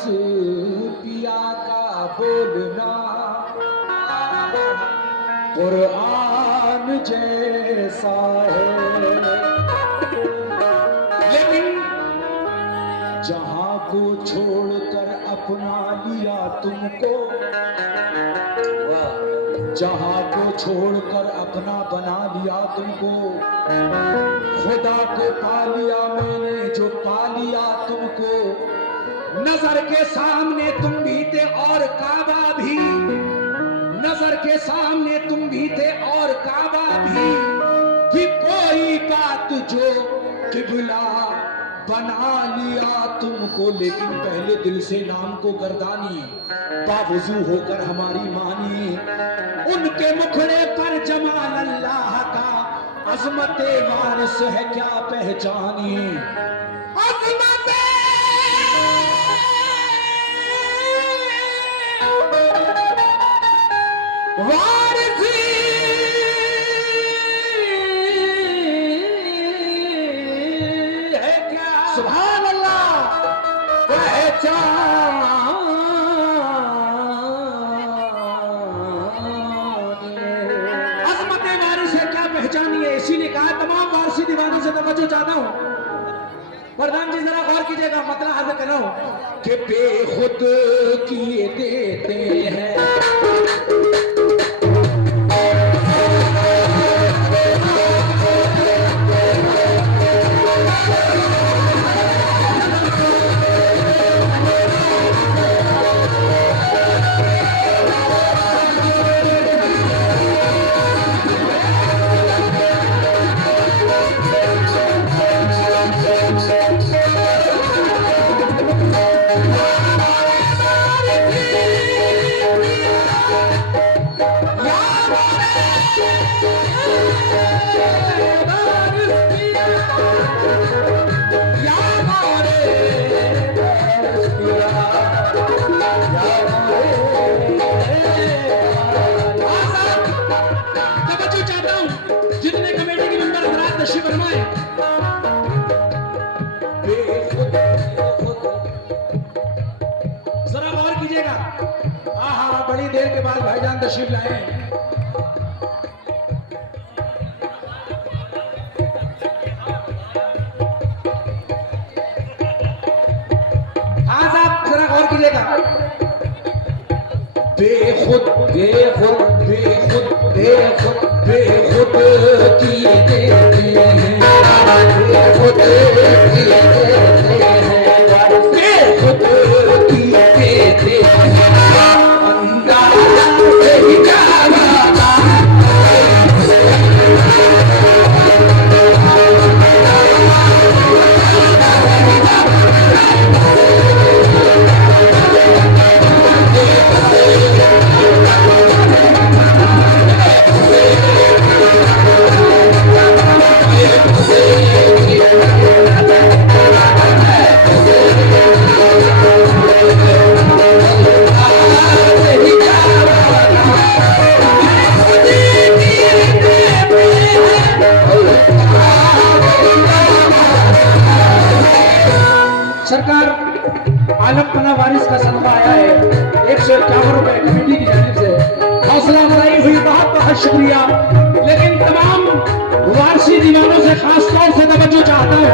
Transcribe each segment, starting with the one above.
वारिस पिया का बोलना कुरान जैसा है। लेकिन जहां को छोड़कर अपना लिया तुमको, जहां को छोड़कर अपना बना लिया तुमको, खुदा को पा लिया मैंने जो पा लिया तुमको। नजर के सामने तुम भी थे और काबा भी, नजर के सामने तुम भी थे और काबा भी कोई बात जो किबला बना लिया तुमको। लेकिन पहले दिल से नाम को गर्दानी, बावजू होकर हमारी मानी। उनके मुखड़े पर जमाल अल्लाह का, अजमत वारिस है क्या पहचानी। अजमत वारिस है क्या, सुभान अल्लाह, पहचान। अजमत वारिस है क्या पहचानिए। इसी ने कहा तमाम वारसी दीवानों से तवज्जो चाहता हूं। प्रधान जी जरा गौर कीजिएगा, मतलब हाजिर कर रहा हूं कि बेखुद किए देते हैं बड़ी देर के बाद भाईजान तशरीफ लाए। हाँ साहब जरा गौर कीजिएगा। बेखुद बेखुद बेखुद बेखुद बेखुद किए देते हैं, बेखुद किए देते हैं, बेखुद किए देते हैं। सरकार आलमपना वारिस का सदका आया है 151 रुपए कमेटी की जानिब से। हौसला अफजाई हुई, बहुत बहुत शुक्रिया। लेकिन तमाम वारसी दीवानों से खास तौर से तवज्जो चाहता हूँ।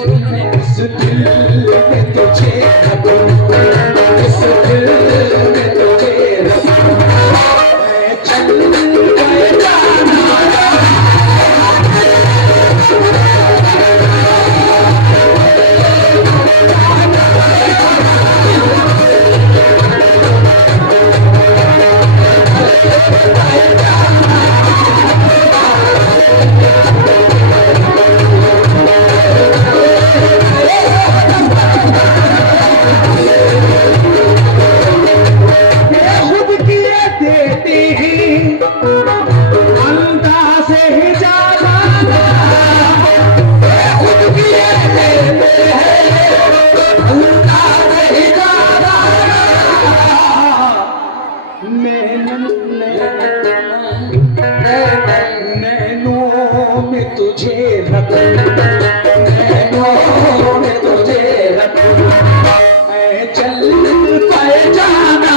इस दिल में तुझे रखूं, इस दिल में तुझे रखूं, मैं चल गए जाना। नैनों में तुझे रखूं, नैनों में तुझे रखूं, मैं चल पाए जाना।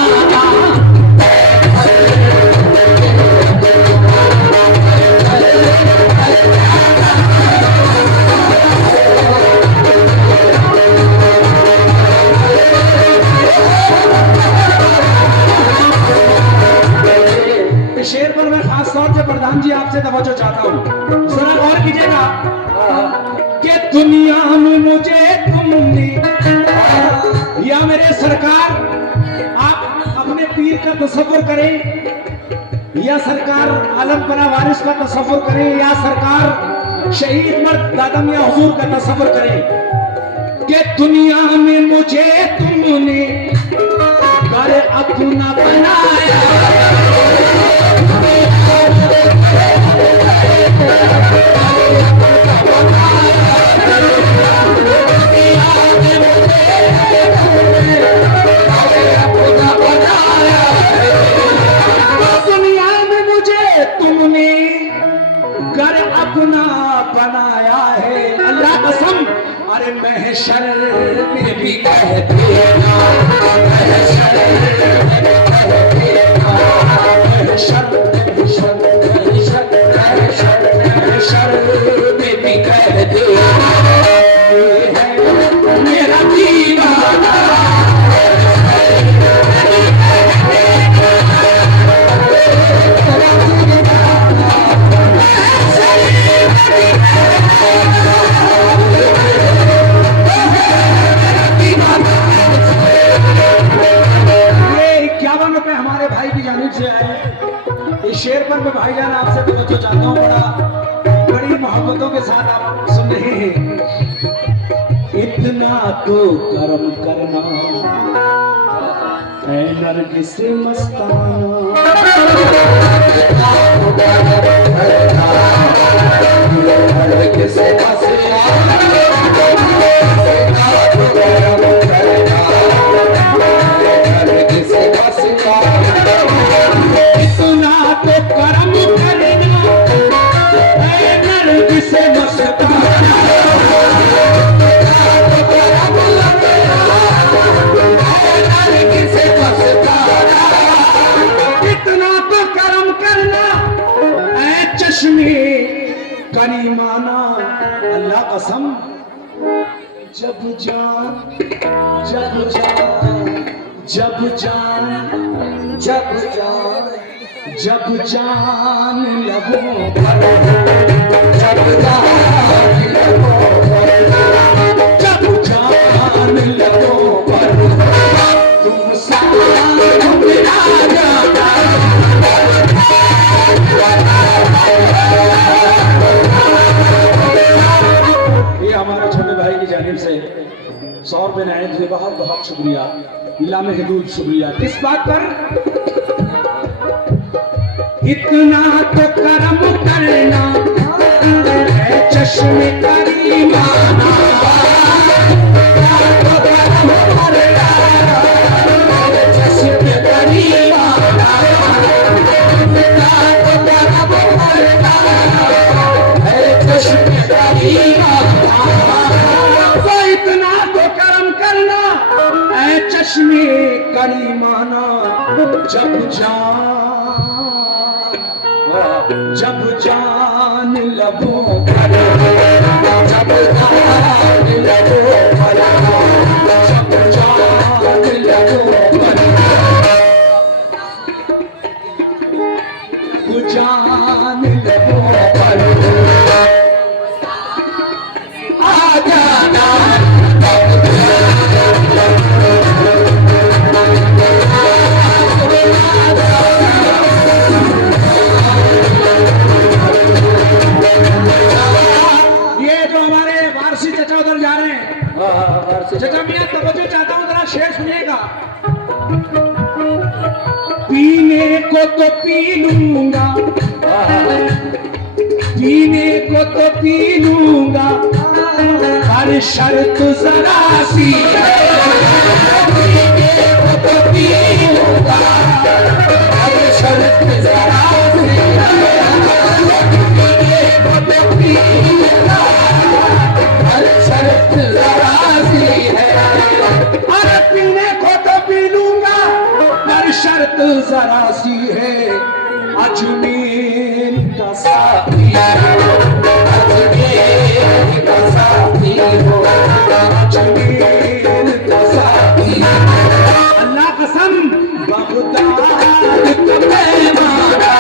शेर पर मैं खास तौर से प्रधान जी आपसे तवज्जो चाहता हूँ, जरा गौर कीजिएगा कि दुनिया में मुझे तुमने या मेरे सरकार, आप अपने पीर का तसव्वुर करें या सरकार आलम परा वारिस का तसव्वुर करें या सरकार शहीद मर्द दादा मियां हुजूर का तसव्वुर करें कि दुनिया में मुझे तुमने घर अपना बनाया। दुनिया में मुझे तुमने घर अपना बनाया है, अल्लाह कसम। अरे महशर में भी कहते ना, महशर में भी कहते ना, महशर महशर महशर महशर महशर में भी कहते ना, ये है मेरा दीवाना। इस शेर पर मैं भाईजान आपसे तवज्जो चाहता हूँ, बड़ी मोहब्बतों के साथ आप सुन रहे हैं। इतना तो करम करना ऐ नरगिस मस्ताना, नरगिस करीमाना, अल्लाह कसम। जब जान जब जान जब जान जब जान जब जान लबों पर, जब जान लबों पर, जब जान लबों पर, तुम साथ मिला जाना। हमारे छोटे भाई की जानिब से 100 रुपए नायत से बहुत बहुत शुक्रिया, इलामे हदूद शुक्रिया। किस बात पर? इतना तो करम करना है चश्मे करीमाना, चश्मे करीमाना, चश्मे करीमाना, इतना तो करम करना ऐ चश्मे करीमाना। जब जान लबों पर, जब जान चचा उधर जा रहे हैं। चचा मियाँ तवज्जो चाहता हूँ, जरा शेर सुनिएगा। पीने को तो पी लूंगा, पीने को तो पी लूंगा, पर शर्त जरा सी है। पीने को तो पी लूंगा, पर शर्त जरा सी है। पीने को तो पी लूंगा, पर शर्त जरा सी है। अरे पीने को तो पी लूंगा, पर शर्त जरा सी है। अजमेर का साथी हो, अजमेर का साथी हो, अजमेर का साथी। अल्लाह कसम बगदाद का पैमाना।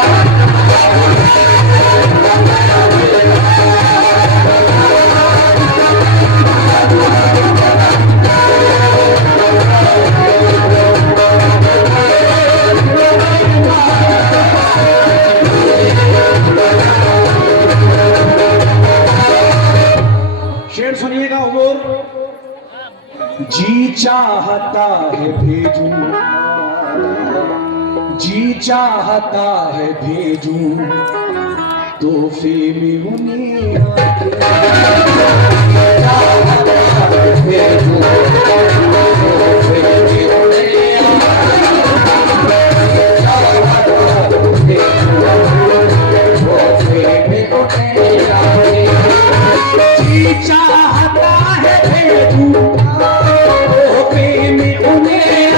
शेर सुनिएगा हुजूर। जी चाहता है भेजूं, जी चाहता है भेजूं, तोहफे में उन्हें चाहता है भेजूं, तोहफे में उन्हें चाहता है भेजूं, तोहफे में उन्हें आगे। चाहता है तोहफे में उन्हें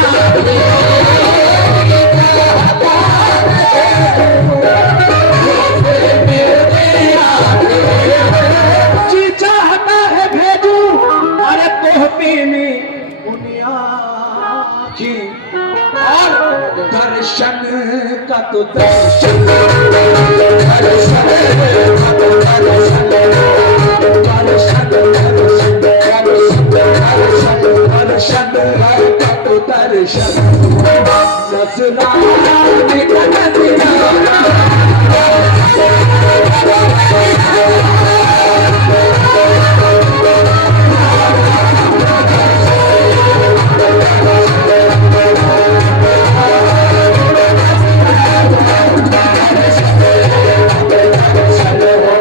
आगे। जी चाहता है भेजूं, अरे तोहफे में उन्हें आगे। और दर्शन का तो दर्शन, दर्शन का तो दर्शन, दर्शन दर्शन दर्शन दर्शन नजराने का नजराना।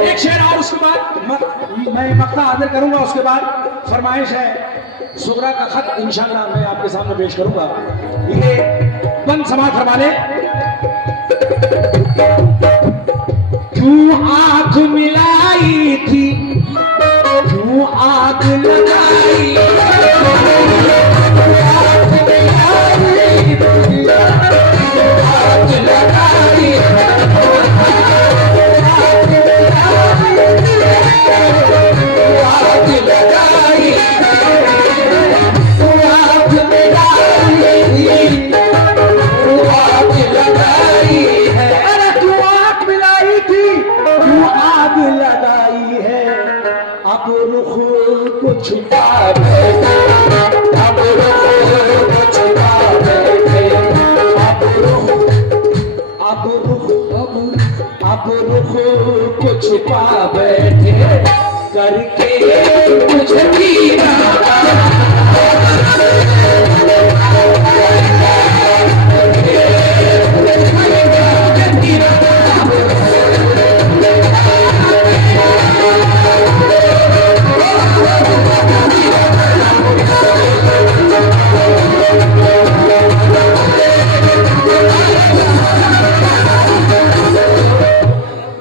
एक शेर और उसके बाद मैं मक्ता हाजिर करूंगा। उसके बाद फरमाइश है सुगरा का खत, इंशाल्लाह मैं आपके सामने पेश करूंगा। ये बंद समाज फरमाने। क्यों आंख मिलाई थी, क्यों आग लगाई, आग मिलाई थी, आग लगाई, आग लगाई, आग लगाई है। अरे क्यों आग मिलाई थी, क्यों आग लगाई है। अब रुख को छुपा बैठे, अब रुख को छुपा बैठे, अब रुख को छुपा बैठे, करके मुझे पीना।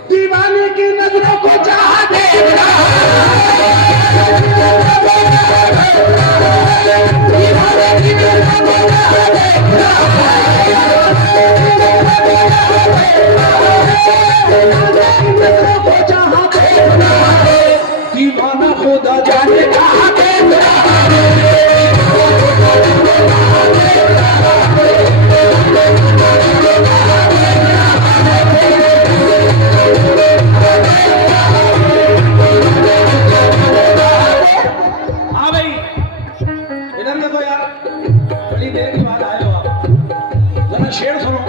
दीवाने की नजरों को चाह देखना, दीवाने की नजरों को चाह देखना, नजरों को चाह देखना, दीवाना खुदा जाने कहाँ देखना। हाँ भाई इधर देखो यार, बड़ी देर के बाद आए हो आप, जरा शेर सुनो।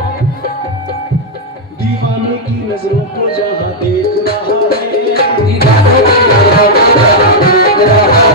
दीवाने की नजरों को जहाँ देख रहा है, दीवाने की नजरों को जहाँ देख रहा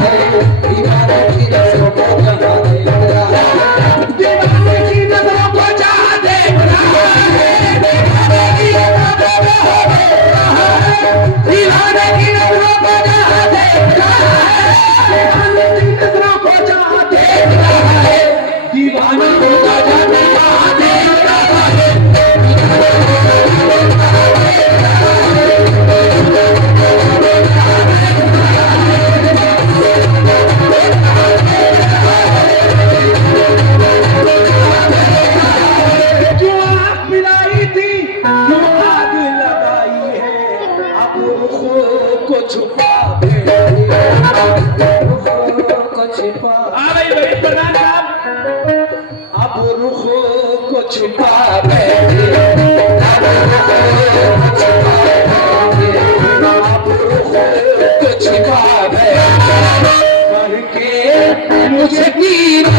छुपा बैठे, अब रुख को छुपा बैठे, करके मुझे कीना।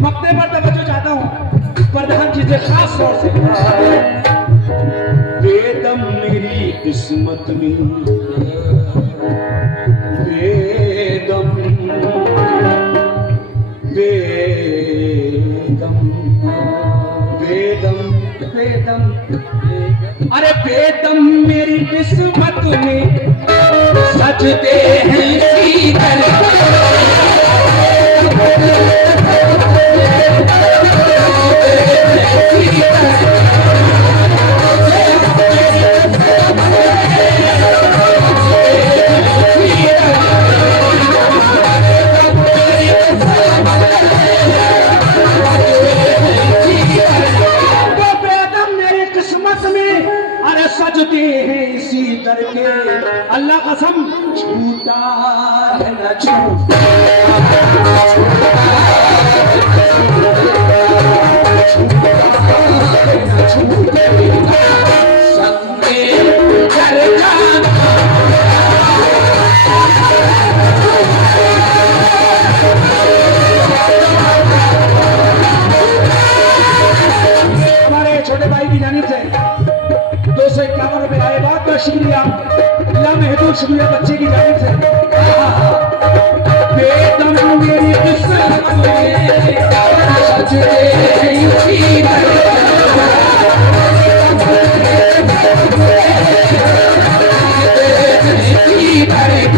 मक्ते पर तवज्जो चाहता हूँ प्रधान जी से खास तौर से। बेदम मेरी किस्मत में, बेदम बेदम बेदम बेदम, अरे बेदम मेरी किस्मत में सजते हैं इसी तरह। सजते हैं इसी दर के, अल्लाह कसम छूटा है न छूटा, संगे कर जाना। हमारे छोटे भाई की जानिब से 251 रुपए आए, बहुत बहुत शुक्रिया, अल्लाह महदूद शुक्रिया बच्चे की जानिब से। बेदम मेरी किस्मत में सजते हैं इसी तरह। इसी तरह